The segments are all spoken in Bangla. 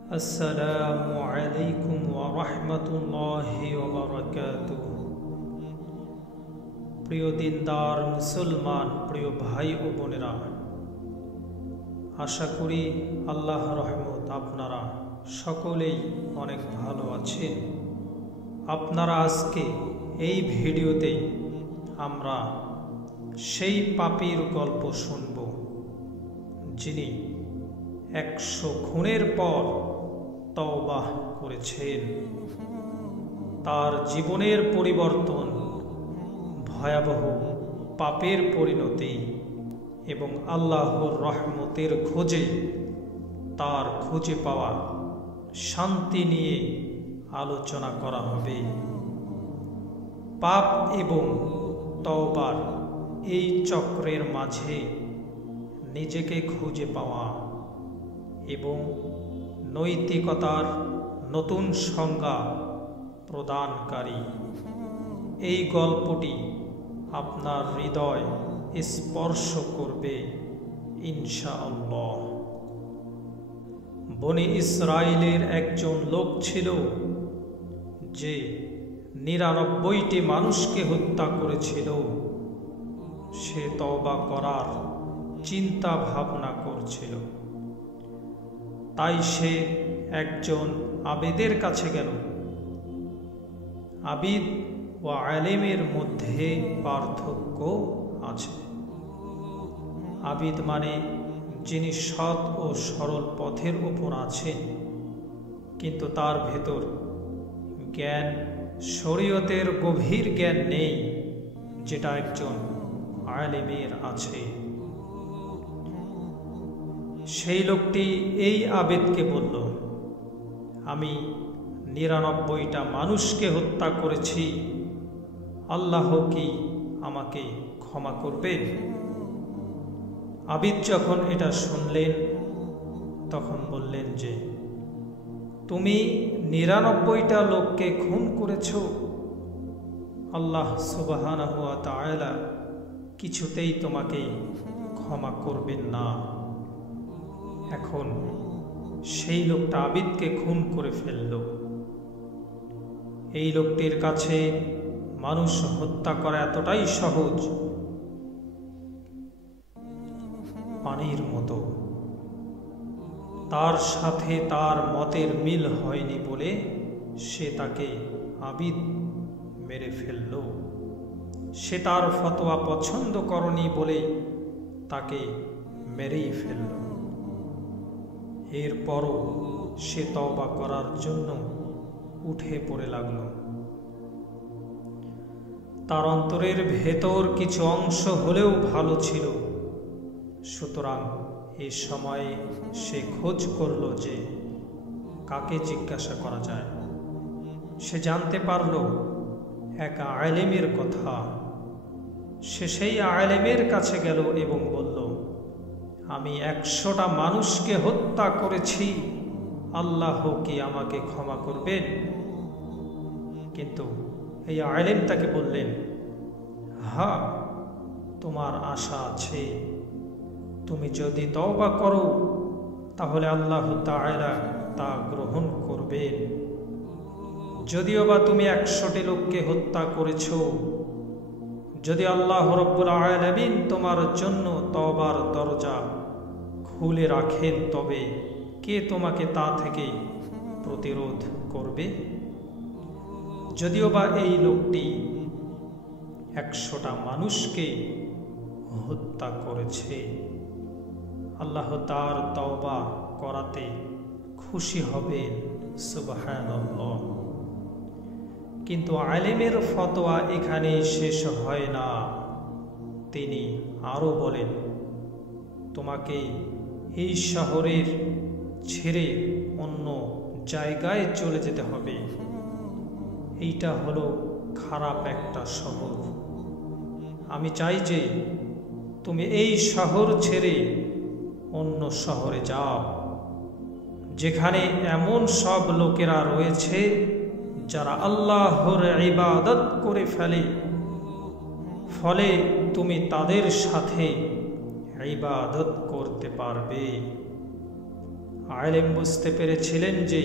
আসসালামু আলাইকুম ওয়া রাহমাতুল্লাহি ওয়া বারাকাতুহু। প্রিয় দিনদার মুসলমান, প্রিয় ভাই ও বোনেরা, আশা করি আল্লাহর রহমত আপনারা সকলেই অনেক ভালো আছেন। আপনারা আজকে এই ভিডিওতে আমরা সেই পাপীর গল্প শুনব যিনি 100 খুনের পর তওবা করেছেন। তার জীবনের পরিবর্তন, ভয়াবহ পাপের পরিণতি এবং আল্লাহর রহমতের খোঁজে তার খুঁজে পাওয়া শান্তি নিয়ে আলোচনা করা হবে। পাপ এবং তওবার এই চক্রের মাঝে নিজেকে খুঁজে পাওয়া এবং নৈতিকতার নতুন সংজ্ঞা প্রদানকারী এই গল্পটি আপনার হৃদয় স্পর্শ করবে ইনশাআল্লাহ। বনি ইসরাইলের একজন লোক ছিল যে 99টি মানুষকে হত্যা করেছিল। সে তওবা করার চিন্তা ভাবনা করছিল। তাই সে একজন আবেদের কাছে গেল। আবিদ ও আলেমের মধ্যে পার্থক্য আছে। আবিদ মানে যিনি সৎ ও সরল পথের উপর আছেন, কিন্তু তার ভেতর জ্ঞান, শরীয়তের গভীর জ্ঞান নেই, যেটা একজন আলেমের আছে। সেই লোকটি এই আবেদকে বলল, আমি 99টা মানুষকে হত্যা করেছি, আল্লাহ কি আমাকে ক্ষমা করবেন? আবিদ যখন এটা শুনলেন তখন বললেন যে, তুমি 99টা লোককে খুন করেছ, আল্লাহ সুবহানাহু ওয়া তাআলা কিছুতেই তোমাকে ক্ষমা করবেন না। এখন সেই লোকটা আবিদকে খুন করে ফেলল। এই লোকটির কাছে মানুষ হত্যা করা এতটাই সহজ, পানির মতো। তার সাথে তার মতের মিল হয়নি বলে সে তাকে আবিদ মেরে ফেলল। সে তার ফতোয়া পছন্দ করেনি বলে তাকে মেরেই ফেলল। এরপরও সে তওবা করার জন্য উঠে পড়ে লাগল। তার অন্তরের ভেতর কিছু অংশ হলেও ভালো ছিল। সুতরাং এই সময়ে সে খোঁজ করল যে কাকে জিজ্ঞাসা করা যায়। সে জানতে পারল এক আলেমের কথা। সে সেই আলেমের কাছে গেল এবং বলল, আমি 100টা মানুষকে হত্যা করেছি, আল্লাহ কি আমাকে ক্ষমা করবেন? কিন্তু এই আলেম তাকে বললেন, হ্যাঁ, তোমার আশা আছে। তুমি যদি তওবা করো তাহলে আল্লাহ তাআলা তা গ্রহণ করবেন। যদিও বা তুমি 100টি লোককে হত্যা করেছ, যদি আল্লাহ রাব্বুল আলামিন তোমার জন্য তওবার দরজা খুলে রাখেন, তবে কে তোমাকে তা থেকে প্রতিরোধ করবে? যদিও বা এই লোকটি 100টা মানুষকে হত্যা করেছে, আল্লাহ তার তওবা করাতে খুশি হবেন, সুবহানাল্লাহ। কিন্তু আলেমের ফতোয়া এখানে শেষ হয় না। তিনি আরো বলেন, তোমাকে এই শহরের ছেড়ে অন্য জায়গায় চলে যেতে হবে। এইটা হলো খারাপ একটা শহর। আমি চাই যে তুমি এই শহর ছেড়ে অন্য শহরে যাও, যেখানে এমন সব লোকেরা রয়েছে যারা আল্লাহর ইবাদত করে ফেলে, ফলে তুমি তাদের সাথে ইবাদত করতে পারবে। আলেম বুঝতে পেরেছিলেন যে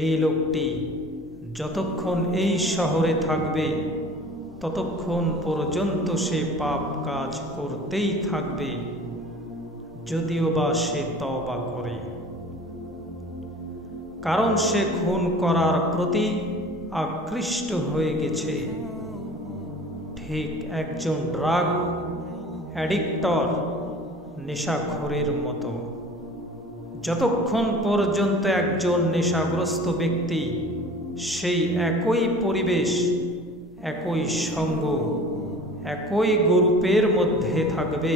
এই লোকটি যতক্ষণ এই শহরে থাকবে ততক্ষণ পর্যন্ত সে পাপ কাজ করতেই থাকবে, যদিও বা সে তওবা করে। কারণ সে খুন করার প্রতি আকৃষ্ট হয়ে গেছে, ঠিক একজন ড্রাগ অ্যাডিক্টর, নেশাখোরের মতো। যতক্ষণ পর্যন্ত একজন নেশাগ্রস্ত ব্যক্তি সেই একই পরিবেশ, একই সঙ্গ, একই গ্রুপের মধ্যে থাকবে,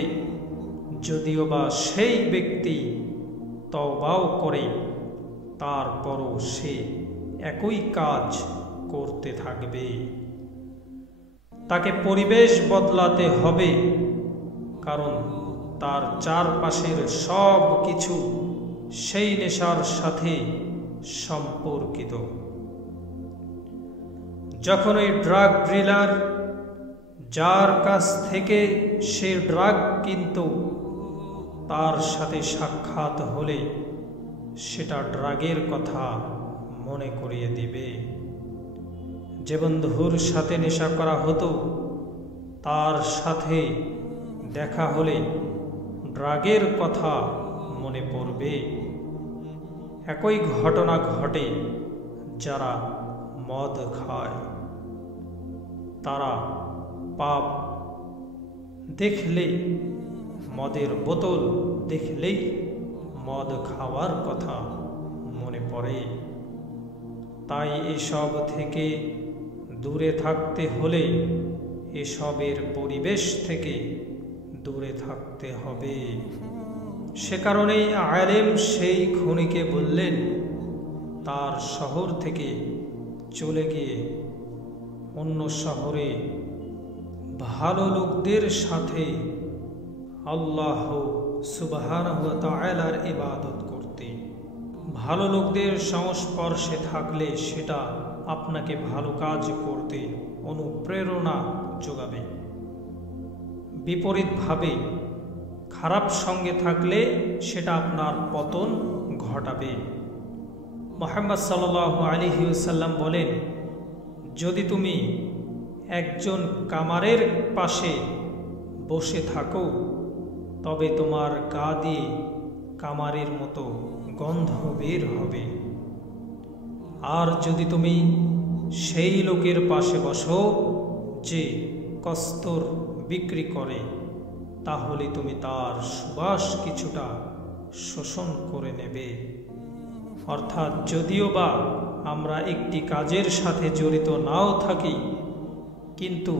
যদিও বা সেই ব্যক্তি তওবাও করে, তারপরও সে একই কাজ করতে থাকবে। তাকে পরিবেশ বদলাতে হবে, কারণ তার চারপাশের সব কিছু সেই নেশার সাথে সম্পর্কিত। যখন ওই ড্রাগ ডিলার, যার কাছ থেকে সে ড্রাগ কিনত, তার সাথে সাক্ষাৎ হলে সেটা ড্রাগের কথা মনে করিয়ে দিবে। যে বন্ধুর সাথে নেশা করা হতো, তার সাথে দেখা হলে ড্রাগের কথা মনে পড়বে। একই ঘটনা ঘটে যারা মদ খায়। তারা পাপ দেখলে, মদের বোতল দেখলেই মদ খাওয়ার কথা মনে পড়ে। তাই এসব থেকে দূরে থাকতে হলে এসবের পরিবেশ থেকে দূরে থাকতে হবে। সে কারণেই আলেম সেই খুনিকে বললেন তার শহর থেকে চলে গিয়ে অন্য শহরে ভালো লোকদের সাথে আল্লাহ সুবহানাহু ওয়া তাআলার ইবাদত করতে। ভালো লোকদের সংস্পর্শে থাকলে সেটা আপনাকে ভালো কাজ করতে অনুপ্রেরণা যোগাবে। বিপরীতভাবে খারাপ সঙ্গে থাকলে সেটা আপনার পতন ঘটাবে। মুহাম্মদ সাল্লাল্লাহু আলাইহি ওয়াসাল্লাম বলেন, যদি তুমি একজন কামারের পাশে বসে থাকো তবে তোমার গা দিয়ে কামারের মতো গন্ধ বের হবে। আর যদি তুমি সেই লোকের পাশে বসো যে কস্তর বিক্রি করে, তাহলে তুমি তার সুবাস কিছুটা শোষণ করে নেবে। অর্থাৎ যদিও বা আমরা একটি কাজের সাথে জড়িত নাও থাকি, কিন্তু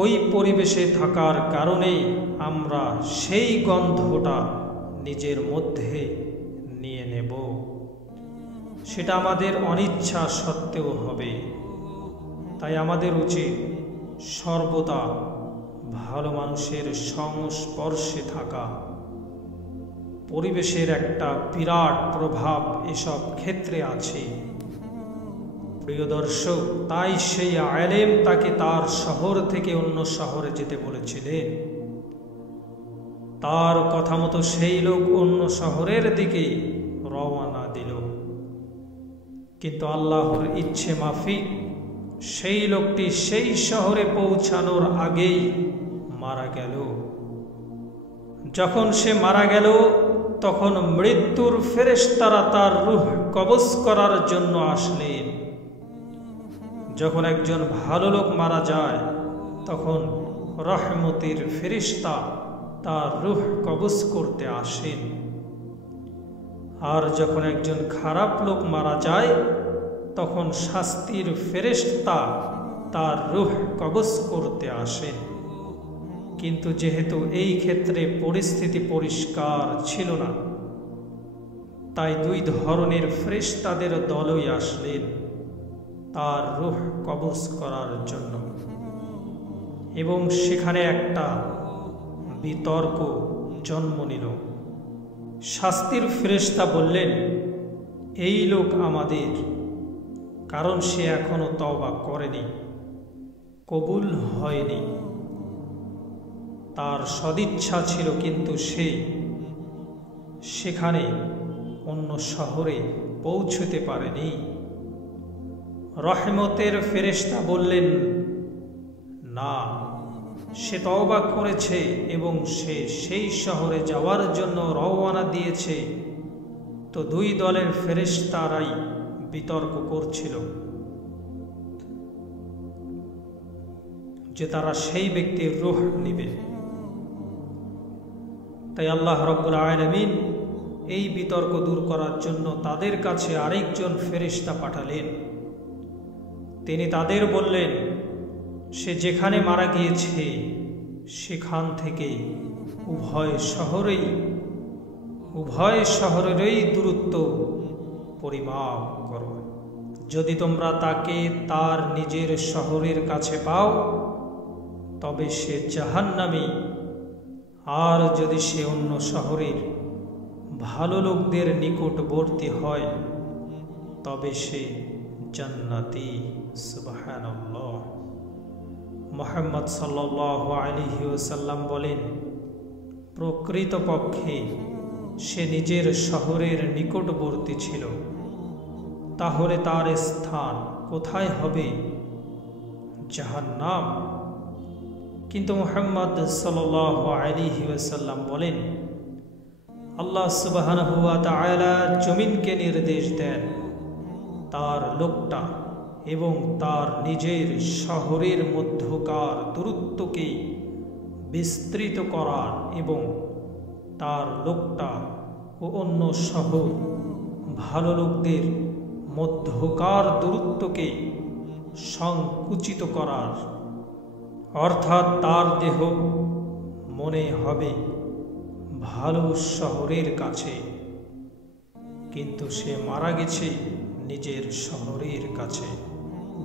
ওই পরিবেশে থাকার কারণে আমরা সেই গন্ধটা নিজের মধ্যে নিয়ে নেব। সেটা আমাদের অনিচ্ছা সত্ত্বেও হবে। তাই আমাদের উচিত সর্বদা ভালো মানুষের সংস্পর্শে থাকা। পরিবেশের একটা বিরাট প্রভাব এসব ক্ষেত্রে আছে। প্রিয় দর্শক, তাই সেই আলেম তাকে তার শহর থেকে অন্য শহরে যেতে বলেছিলেন। তার কথা মতো সেই লোক অন্য শহরের দিকে রওনা দিল, কিন্তু আল্লাহর ইচ্ছে মাফিক সেই লোকটি সেই শহরে পৌঁছানোর আগেই মারা গেল। যখন সে মারা গেল, তখন মৃত্যুর ফেরেশতারা তার রূহ কবজ করার জন্য আসলেন। যখন একজন ভালো লোক মারা যায়, তখন রহমতের ফেরেশতা তার রূহ কবজ করতে আসেন। আর যখন একজন খারাপ লোক মারা যায়, তখন শাস্তির ফেরেশতা তার রূহ কবজ করতে আসেন। কিন্তু যেহেতু এই ক্ষেত্রে পরিস্থিতি পরিষ্কার ছিল না, তাই দুই ধরনের ফেরেশতাদের দলই আসলেন তার রূহ কবজ করার জন্য। এবং সেখানে একটা বিতর্ক জন্ম নিল। শাস্তির ফেরেশতা বললেন, এই লোক আমাদের, কারণ সে এখনো তওবা করেনি, কবুল হয়নি। তার সদিচ্ছা ছিল, কিন্তু সে সেখানে অন্য শহরে পৌঁছতে পারেনি। রহমতের ফেরেশতা বললেন, না, সে তওবা করেছে এবং সে সেই শহরে যাওয়ার জন্য রওয়ানা দিয়েছে। তো দুই দলের ফেরেশতারাই বিতর্ক করছিল যে তারা সেই ব্যক্তির রূহ নিবে। তাই আল্লাহ রাব্বুল আলামিন এই বিতর্ক দূর করার জন্য তাদের কাছে আরেকজন ফেরেশতা পাঠালেন। তিনি তাদের বললেন, সে যেখানে মারা গিয়েছে সেখান থেকে উভয় শহরেরই দূরত্ব পরিমাপ করো। যদি তোমরা তাকে তার নিজের শহরের কাছে পাও তবে সে জাহান্নামী, আর যদি সে অন্য শহরের ভালো লোকদের নিকটবর্তী হয় তবে সে জান্নাতি। সুবহানাল্লাহ। মুহাম্মদ সাল্লাল্লাহু আলাইহি ওয়াসাল্লাম বলেন, প্রকৃতপক্ষে সে নিজের শহরের নিকটবর্তী ছিল, তাহলে তার স্থান কোথায় হবে? জাহান্নাম। কিন্তু মুহাম্মদ সাল্লাল্লাহু আলাইহি ওয়াসাল্লাম বলেন, আল্লাহ সুবহানাহু ওয়া তাআলা জমিনকে নির্দেশ দেন তার লোকটা এবং তার নিজের শহরের মধ্যকার দূরত্বকে বিস্তৃত করার এবং তার লোকটা ও অন্য শহর ভালো লোকদের মধ্যকার দূরত্বকে সংকুচিত করার। অর্থাৎ তার দেহ মনে হবে ভালো শহরের কাছে, কিন্তু সে মারা গেছে নিজের শহরের কাছে।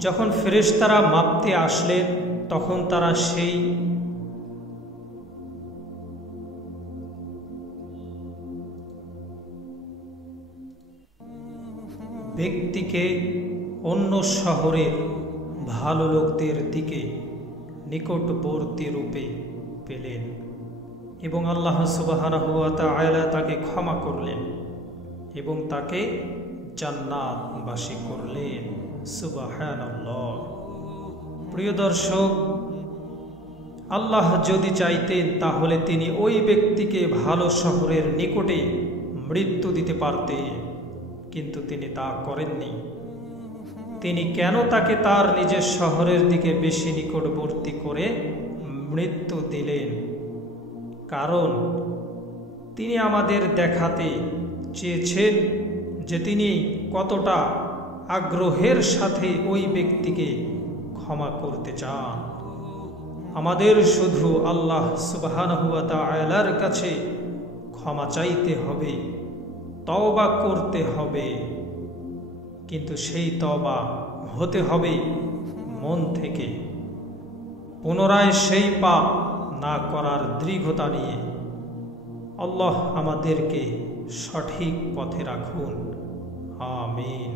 যখন ফেরেশতারা মাপতে আসলেন তখন তারা সেই ব্যক্তিকে অন্য শহরের ভালো লোকদের দিকে নিকটবর্তী রূপে পেলেন এবং আল্লাহ সুবহানাহু ওয়া তাআলা তাকে ক্ষমা করলেন এবং তাকে জান্নাতবাসী করলেন। সুবহানাল্লাহ। প্রিয় দর্শক, আল্লাহ যদি চাইতেন তাহলে তিনি ওই ব্যক্তিকে ভালো শহরের নিকটে মৃত্যু দিতে পারতেন, কিন্তু তিনি তা করেননি। তিনি কেন তাকে তার নিজের শহরের দিকে বেশি নিকটবর্তী করে মৃত্যু দিলেন? কারণ তিনি আমাদের দেখাতে চেয়েছেন যে তিনি কতটা আগ্রহের সাথে ওই ব্যক্তিকে ক্ষমা করতে চান। আমাদের শুধু আল্লাহ সুবহানাহু ওয়া তাআলার কাছে ক্ষমা চাইতে হবে, তওবা করতে হবে, কিন্তু সেই তওবা হতে হবে মন থেকে, পুনরায় সেই পাপ না করার দৃঢ়তা নিয়ে। আল্লাহ আমাদেরকে সঠিক পথে রাখুন। আমিন।